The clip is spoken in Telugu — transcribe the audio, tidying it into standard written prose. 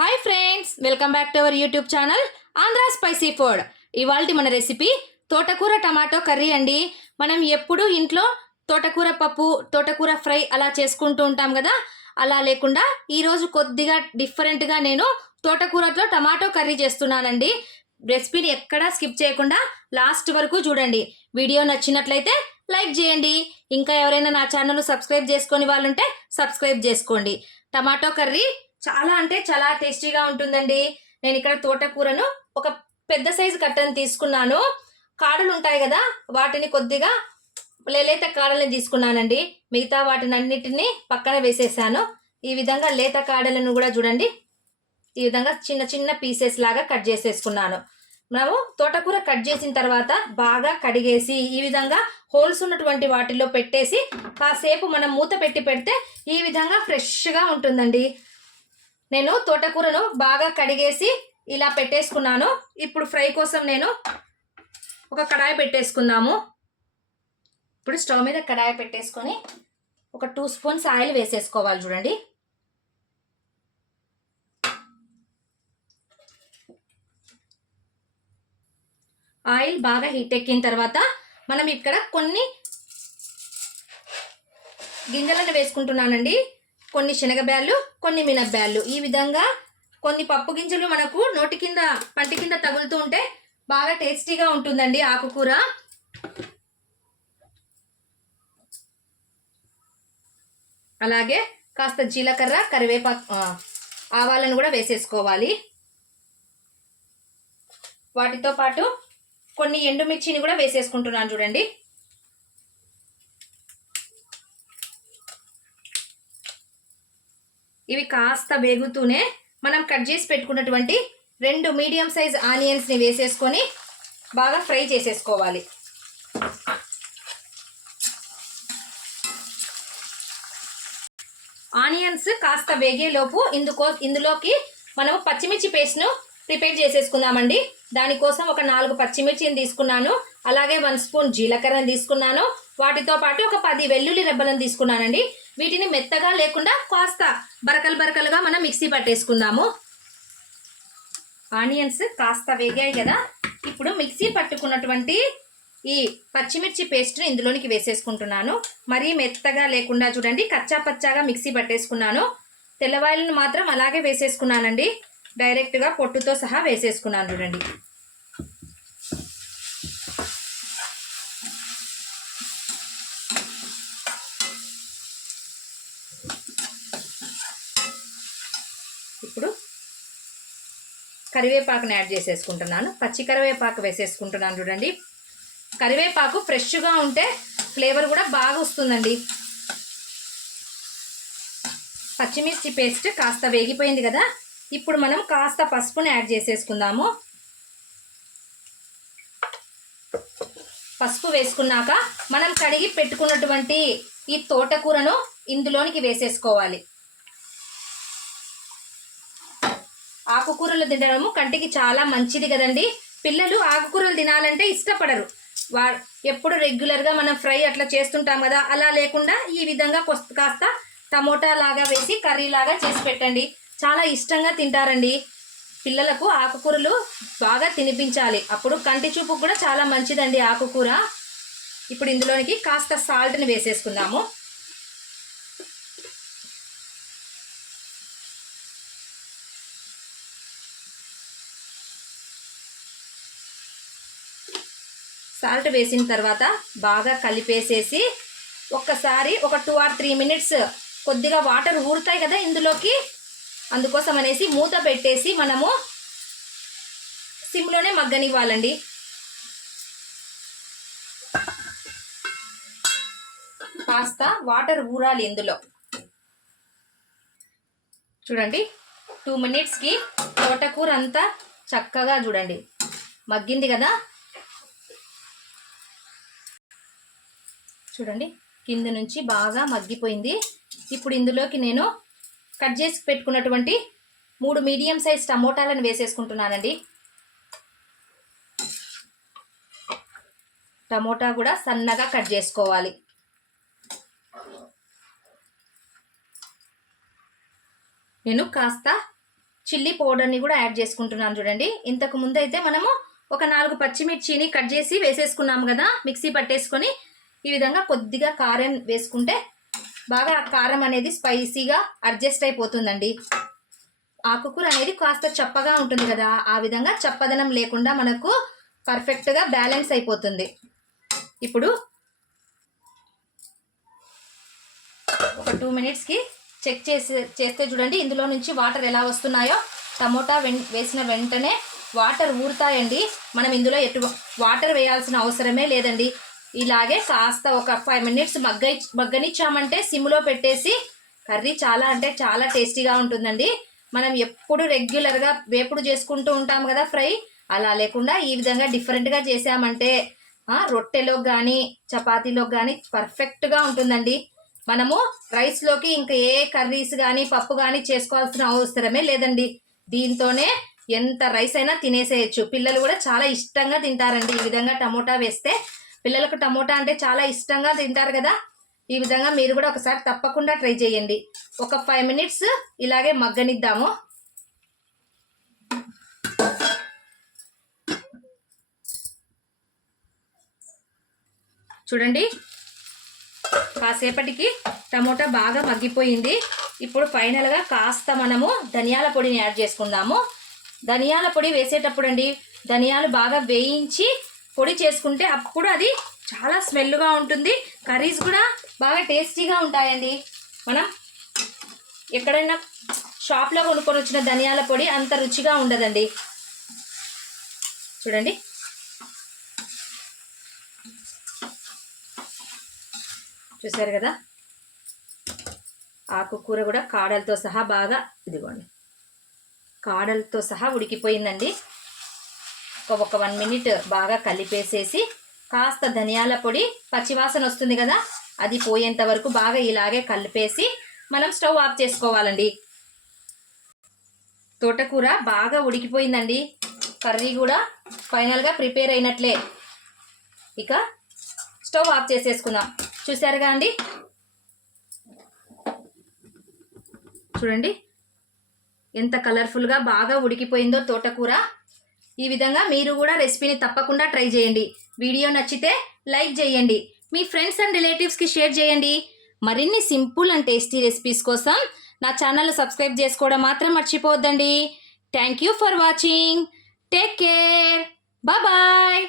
Hi friends, welcome back to our YouTube channel Andhra spicy food. ఇవాల్టి మన రెసిపీ తోటకూర టమాటో కర్రీ అండి. మనం ఎప్పుడూ ఇంట్లో తోటకూర పప్పు, తోటకూర ఫ్రై అలా చేసుకుంటూ ఉంటాం కదా. అలా లేకుండా ఈరోజు కొద్దిగా డిఫరెంట్గా నేను తోటకూరతో టమాటో కర్రీ చేస్తున్నానండి. రెసిపీని ఎక్కడా స్కిప్ చేయకుండా లాస్ట్ వరకు చూడండి. వీడియో నచ్చినట్లయితే లైక్ చేయండి. ఇంకా ఎవరైనా నా ఛానల్ సబ్స్క్రైబ్ చేసుకొని వాళ్ళుంటే సబ్స్క్రైబ్ చేసుకోండి. టమాటో కర్రీ చాలా అంటే చాలా టేస్టీగా ఉంటుందండి. నేను ఇక్కడ తోటకూరను ఒక పెద్ద సైజు కట్టను తీసుకున్నాను. కాడలు ఉంటాయి కదా, వాటిని కొద్దిగా లేత కాడల్ని తీసుకున్నానండి. మిగతా వాటిని అన్నిటిని పక్కన వేసేసాను. ఈ విధంగా లేత కాడలను కూడా చూడండి, ఈ విధంగా చిన్న చిన్న పీసెస్ లాగా కట్ చేసేసుకున్నాను. మనము తోటకూర కట్ చేసిన తర్వాత బాగా కడిగేసి ఈ విధంగా హోల్స్ ఉన్నటువంటి వాటిలో పెట్టేసి కాసేపు మనం మూత పెట్టి పెడితే ఈ విధంగా ఫ్రెష్గా ఉంటుందండి. నేను తోటకూరను బాగా కడిగేసి ఇలా పెట్టేసుకున్నాను. ఇప్పుడు ఫ్రై కోసం నేను ఒక కడాయి పెట్టేసుకుందాము. ఇప్పుడు స్టవ్ మీద కడాయి పెట్టేసుకొని ఒక 2 స్పూన్స్ ఆయిల్ వేసేసుకోవాలి. చూడండి, ఆయిల్ బాగా హీట్ ఎక్కిన తర్వాత మనం ఇక్కడ కొన్ని గింజలను వేసుకుంటున్నానండి. కొన్ని శనగబ్యాళ్ళు, కొన్ని మినప్బ్యాళ్ళు. ఈ విధంగా కొన్ని పప్పు గింజలు మనకు నోటి కింద పంటి కింద తగులుతూ ఉంటే బాగా టేస్టీగా ఉంటుందండి ఆకుకూర. అలాగే కాస్త జీలకర్ర, కరివేపాకు, ఆవాలను కూడా వేసేసుకోవాలి. వాటితో పాటు కొన్ని ఎండుమిర్చిని కూడా వేసేసుకుంటున్నాను. చూడండి, ఇవి కాస్త వేగుతూనే మనం కట్ చేసి పెట్టుకున్నటువంటి 2 మీడియం సైజ్ ఆనియన్స్ని వేసేసుకొని బాగా ఫ్రై చేసేసుకోవాలి. ఆనియన్స్ కాస్త వేగేలోపు ఇందులోకి మనము పచ్చిమిర్చి పేస్ట్ను ప్రిపేర్ చేసేసుకుందామండి. దానికోసం ఒక 4 పచ్చిమిర్చిని తీసుకున్నాను. అలాగే 1 స్పూన్ జీలకర్రని తీసుకున్నాను. వాటితో పాటు ఒక 10 వెల్లుల్లి రెబ్బలను తీసుకున్నానండి. వీటిని మెత్తగా లేకుండా కాస్త బరకలుగా మనం మిక్సీ పట్టేసుకుందాము. ఆనియన్స్ కాస్త వేగాయి కదా, ఇప్పుడు మిక్సీ పట్టుకున్నటువంటి ఈ పచ్చిమిర్చి పేస్ట్ని ఇందులోనికి వేసేసుకుంటున్నాను. మరీ మెత్తగా లేకుండా చూడండి, కచ్చా పచ్చాగా మిక్సీ పట్టేసుకున్నాను. తెల్లవాయలను మాత్రం అలాగే వేసేసుకున్నానండి. డైరెక్ట్గా పొట్టుతో సహా వేసేసుకున్నాను. చూడండి, ఇప్పుడు కరివేపాకుని యాడ్ చేసేసుకుంటున్నాను. పచ్చి కరివేపాకు వేసేసుకుంటున్నాను. చూడండి, కరివేపాకు ఫ్రెష్గా ఉంటే ఫ్లేవర్ కూడా బాగా వస్తుందండి. పచ్చిమిర్చి పేస్ట్ కాస్త వేగిపోయింది కదా, ఇప్పుడు మనం కాస్త పసుపుని యాడ్ చేసేసుకుందాము. పసుపు వేసుకున్నాక మనం కడిగి పెట్టుకున్నటువంటి ఈ తోటకూరను ఇందులోనికి వేసేసుకోవాలి. ఆకుకూరలు తినడము కంటికి చాలా మంచిది కదండి. పిల్లలు ఆకుకూరలు తినాలంటే ఇష్టపడరు. ఎప్పుడు రెగ్యులర్గా మనం ఫ్రై అట్లా చేస్తుంటాం కదా, అలా లేకుండా ఈ విధంగా కాస్త టమోటా లాగా వేసి కర్రీ లాగా చేసి పెట్టండి. చాలా ఇష్టంగా తింటారండి. పిల్లలకు ఆకుకూరలు బాగా తినిపించాలి. అప్పుడు కంటి చూపు కూడా చాలా మంచిదండి ఆకుకూర. ఇప్పుడు ఇందులోనికి కాస్త సాల్ట్ని వేసేసుకుందాము. సాల్ట్ వేసిన తర్వాత బాగా కలిపేసేసి ఒక్కసారి ఒక 2 or 3 మినిట్స్ కొద్దిగా వాటర్ ఊరుతాయి కదా ఇందులోకి, అందుకోసం అనేసి మూత పెట్టేసి మనము సిమ్లోనే మగ్గనివ్వాలండి. కాస్త వాటర్ ఊరాలి ఇందులో. చూడండి, 2 మినిట్స్కి తోటకూర అంతా చక్కగా చూడండి మగ్గింది కదా. చూడండి, కింద నుంచి బాగా మగ్గిపోయింది. ఇప్పుడు ఇందులోకి నేను కట్ చేసి పెట్టుకున్నటువంటి 3 మీడియం సైజ్ టమోటాలను వేసేసుకుంటున్నానండి. టమోటా కూడా సన్నగా కట్ చేసుకోవాలి. నేను కాస్త చిల్లీ పౌడర్ని కూడా యాడ్ చేసుకుంటున్నాను చూడండి. ఇంతకు ముందు అయితే మనము ఒక 4 పచ్చిమిర్చిని కట్ చేసి వేసేసుకున్నాము కదా, మిక్సీ పట్టేసుకొని. ఈ విధంగా కొద్దిగా కారం వేసుకుంటే బాగా ఆ కారం అనేది స్పైసీగా అడ్జస్ట్ అయిపోతుందండి. ఆకుకూర అనేది కాస్త చప్పగా ఉంటుంది కదా, ఆ విధంగా చప్పదనం లేకుండా మనకు పర్ఫెక్ట్గా బ్యాలెన్స్ అయిపోతుంది. ఇప్పుడు ఒక 2 మినిట్స్కి చెక్ చేస్తే చూడండి ఇందులో నుంచి వాటర్ ఎలా వస్తున్నాయో. టమోటా వేసిన వెంటనే వాటర్ ఊరుతాయండి. మనం ఇందులో వాటర్ వేయాల్సిన అవసరమే లేదండి. ఇలాగే కాస్త ఒక 5 మినిట్స్ మగ్గనిచ్చామంటే సిమ్లో పెట్టేసి కర్రీ చాలా అంటే చాలా టేస్టీగా ఉంటుందండి. మనం ఎప్పుడు రెగ్యులర్గా వేపుడు చేసుకుంటూ ఉంటాం కదా ఫ్రై, అలా లేకుండా ఈ విధంగా డిఫరెంట్గా చేసామంటే రొట్టెలోకి కానీ చపాతీలోకి కానీ పర్ఫెక్ట్గా ఉంటుందండి. మనము రైస్లోకి ఇంకా ఏ కర్రీస్ కానీ పప్పు కానీ చేసుకోవాల్సిన అవసరమే లేదండి. దీంతోనే ఎంత రైస్ అయినా తినేసేయచ్చు. పిల్లలు కూడా చాలా ఇష్టంగా తింటారండి. ఈ విధంగా టమోటా వేస్తే పిల్లలకు టమోటా అంటే చాలా ఇష్టంగా తింటారు కదా. ఈ విధంగా మీరు కూడా ఒకసారి తప్పకుండా ట్రై చేయండి. ఒక 5 మినిట్స్ ఇలాగే మగ్గనిద్దాము. చూడండి కాసేపటికి టమోటా బాగా మగ్గిపోయింది. ఇప్పుడు ఫైనల్గా కాస్త మనము ధనియాల పొడిని యాడ్ చేసుకుందాము. ధనియాల పొడి వేసేటప్పుడు అండి, ధనియాలు బాగా వేయించి పొడి చేసుకుంటే అప్పుడు అది చాలా స్మెల్గా ఉంటుంది. కర్రీస్ కూడా బాగా టేస్టీగా ఉంటాయండి. మనం ఎక్కడైనా షాప్లో కొనుక్కొని వచ్చిన ధనియాల పొడి అంత రుచిగా ఉండదండి. చూడండి చూసారు కదా, ఆకుకూర కూడా కాడలతో సహా బాగా ఇదిగోండి కాడలతో సహా ఉడికిపోయిందండి. ఒక 1 మినిట్ బాగా కలిపేసేసి కాస్త ధనియాల పొడి పచ్చివాసన వస్తుంది కదా, అది పోయేంత వరకు బాగా ఇలాగే కలిపేసి మనం స్టవ్ ఆఫ్ చేసుకోవాలండి. తోటకూర బాగా ఉడికిపోయిందండి. కర్రీ కూడా ఫైనల్గా ప్రిపేర్ అయినట్లే. ఇక స్టవ్ ఆఫ్ చేసేసుకుందాం. చూసారుగా అండి, చూడండి ఎంత కలర్ఫుల్గా బాగా ఉడికిపోయిందో తోటకూర. ఈ విధంగా మీరు కూడా రెసిపీని తప్పకుండా ట్రై చేయండి. వీడియో నచ్చితే లైక్ చేయండి, మీ ఫ్రెండ్స్ అండ్ రిలేటివ్స్కి షేర్ చేయండి. మరిన్ని సింపుల్ అండ్ టేస్టీ రెసిపీస్ కోసం నా ఛానల్ సబ్స్క్రైబ్ చేసుకోవడం మాత్రం మర్చిపోవద్దండి. Thank you for watching. Take care. Bye.